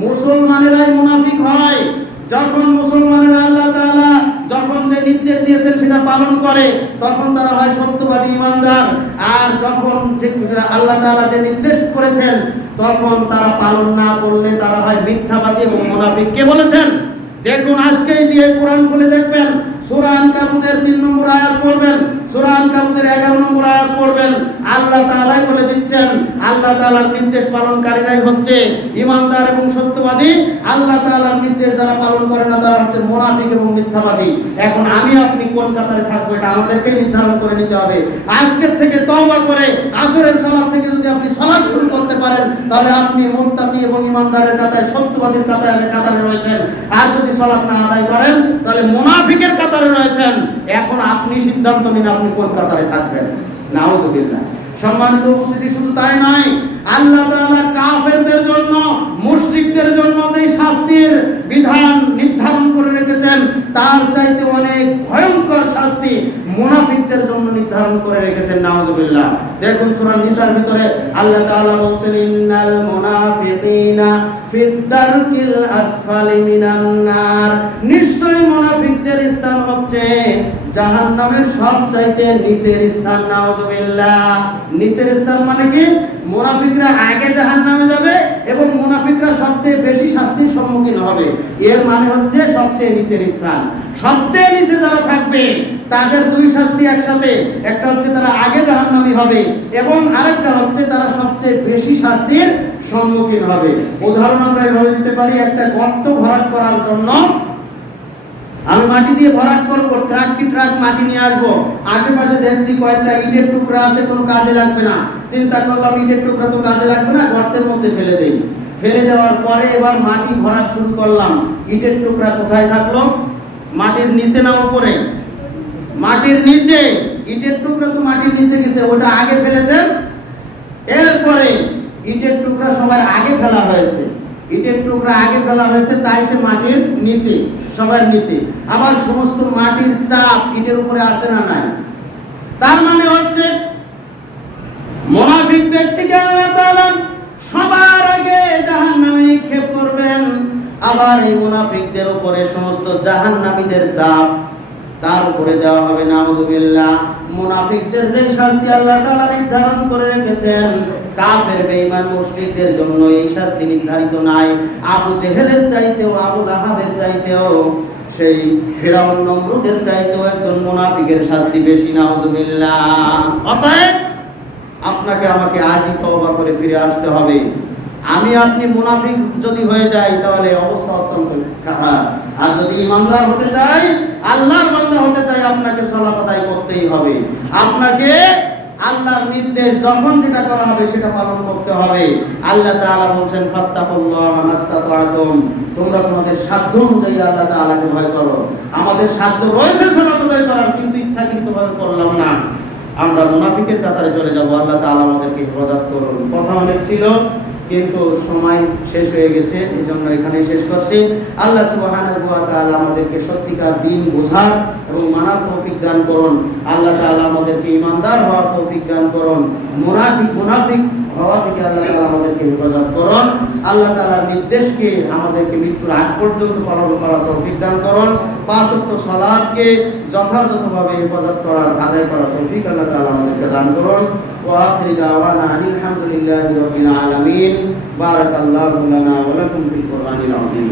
মুসলমানেরাই মুনাফিক হয়। যখন মুসলমানেরা আল্লাহ তাআলা যখন যে নির্দেশ দিয়েছেন সেটা পালন করে, তখন তারা হয় সত্যবাদী ঈমানদার। আর যখন আল্লাহ তাআলা যে নির্দেশ করেছেন তখন তারা পালন না করলে তারা হয় মিথ্যাবাদী এবং মুনাফিক। কে বলেছেন? দেখুন আজকে যে কোরআন খুলে দেখবেন, সূরা আনকাবুতের 3 নম্বর আয়াত পড়বেন, সূরা আনকাবুতের 11 নম্বর আয়াত পড়বেন। আল্লাহ তাআলাই বলে দিচ্ছেন, আল্লাহ তাআলার নির্দেশ পালনকারীরাই হচ্ছে ঈমানদার এবং সত্যবাদী। আল্লাহ তাআলার নির্দেশ যারা পালন করে না তারা হচ্ছে মুনাফিক এবং মিথ্যাবাদী। এখন আমি আপনি কোন কাতারে থাকবো এটা আমাদেরকে নির্ধারণ করে নিতে হবে। আজকের থেকে তওবা করে আসরের সালাত থেকে যদি আপনি সালাত শুরু করতে পারেন তাহলে আপনি মুত্তাকি এবং ঈমানদারের কাতারে, সত্যবাদীর কাতারে রয়েছেন। আর যদি সালাত না আদায় করেন তাহলে মুনাফিকের কাতারে রয়েছেন। এখন আপনি সিদ্ধান্ত নিন আপনি কোন কাতারে থাকবেন। নাউযুবিল্লাহ। সম্মানিত উপস্থিতি, শুধু তাই নয়, আল্লাহ তাআলা কাফেরদের জন্য, মুশরিকদের জন্য যে শাস্তির বিধান নির্ধারণ করে রেখেছেন তার চাইতে অনেক ভয়ঙ্কর শাস্তি মুনাফিকদের জন্য নির্ধারণ করে রেখেছেন। নাউযুবিল্লাহ। দেখুন সূরা নিসার ভিতরে আল্লাহ তাআলা বলেন, ইন্নাল মুনাফিকিনা ফিদ দারকিল আসফালি মিনান নার, নিশ্চয়ই মুনাফিকদের স্থান হচ্ছে জাহান্নামের সবচাইতে নিচের স্থান। নাউযুবিল্লাহ। নিচের স্থান মানে কি? মুনাফিকরা আগে জাহান্নামে যাবে এবং মুনাফিকরা সবচেয়ে বেশি শাস্তির সম্মুখীন হবে। এর মানে হচ্ছে সবচেয়ে নিচের স্থান। সবচেয়ে নিচে যারা থাকবে তাদের দুই শাস্তি একসাথে, একটা হচ্ছে তারা আগে জাহান্নামী হবে এবং আরেকটা হচ্ছে তারা সবচেয়ে বেশি শাস্তির সম্মুখীন হবে। উদাহরণ আমরা এভাবে দিতে পারি, একটা গর্ত ভরাট করার জন্য আমি মাটি দিয়ে ভরাট করব, ট্রাক মাটি নিয়ে আসবো, আশেপাশে দেখছি কয়েকটা ইটের টুকরা আছে, কোনো কাজে লাগবে না। চিন্তা করলাম ইটের টুকরা তো কাজে লাগবে না, গর্তের মধ্যে ফেলে দেই। ফেলে দেওয়ার পরে এবার মাটি ভরাট শুরু করলাম। ইটের টুকরা কোথায় থাকলো? মাটির নিচে না উপরে? মাটির নিচে। ইটের টুকরা তো মাটির নিচে গেছে, ওটা আগে ফেলেছেন। এরপরে ইটের টুকরা সবার আগে ফেলা হয়েছে, ইটের টুকরা আগে ফেলা হয়েছে, তাই সে মাটির নিচে, সবার নিচে। আবার সমস্ত মাটির চাপ ইটের উপরে আসে না নাই? তার মানে হচ্ছে মুনাফিক ব্যক্তিকে আল্লাহ তাআলা সবার আগে জাহান্নামে নিক্ষেপ করবেন। আবার এই মুনাফিকদের উপরে সমস্ত জাহান্নামীদের চাপ তার উপরে দেওয়া হবে। নাউযুবিল্লাহ। মুনাফিকদের যে শাস্তি আল্লাহ তাআলা নির্ধারণ করে রেখেছেন, কাফের বেঈমান মুশরিকদের জন্য এই শাস্তি নির্ধারিত নাই। আবু জেহেলের চাইতেও, আবু লাহাবের চাইতেও, সেই ফিরাউন নমরুদের চাইতেও একজন মুনাফিকের শাস্তি বেশি। নাউযুবিল্লাহ। অতএব আপনাকে আমাকে আজই তওবা করে ফিরে আসতে হবে। আমি আপনি মুনাফিক যদি হয়ে যাই তাহলে অবস্থা অত্যন্ত খারাপ। আর যদি ঈমানদার হতে চাই, আল্লাহর বান্দা হতে চাই, আপনাকে সালাত আদায় করতেই হবে। আপনাকে আল্লাহর নির্দেশ যখন যেটা করা হবে সেটা পালন করতে হবে। আল্লাহ তাআলা বলেন, ফাত্তাকুল্লাহ মাসতাতা'তুম, তোমরা তোমাদের সাধ্য অনুযায়ী আল্লাহ তাআলাকে ভয় করো। আমাদের সাধ্য রয়েছে সালাত আদায় করার, কিন্তু ইচ্ছাকৃতভাবে করলাম না, আমরা মুনাফিকের কাতারে চলে যাব। আল্লাহ তাআলা আমাদেরকে হেফাজত করুন। কথা অনেক ছিল কিন্তু সময় শেষ হয়ে গেছে, এই জন্য এখানেই শেষ করছি। আল্লাহ সুবহানাহু ওয়া তাআলা আমাদেরকে সত্যিকার দ্বীন বোঝার এবং মানার তৌফিক দান করুন। আল্লাহ তাআলা আমাদেরকে ঈমানদার হওয়ার তৌফিক দান করুন। মুনাফিক হওয়া থেকে আল্লাহ তাআলা আমাদেরকে হেফাজত করুন। আল্লাহ তাআলার নির্দেশকে আমাদেরকে মৃত্যুর আগ পর্যন্ত পালন করার তৌফিক দান করুন। 5 ওয়াক্ত সালাতকে যথাযথভাবে হেফাজত করার, আদায় করার তৌফিক আল্লাহ তাআলা আমাদেরকে দান করুন। ওয়া আখিরু দাওয়ানা আলহামদুলিল্লাহি রাব্বিল আলামিন। বারাকাল্লাহু লানা ওয়া লাকুম ফিল কুরআনিল আযীম।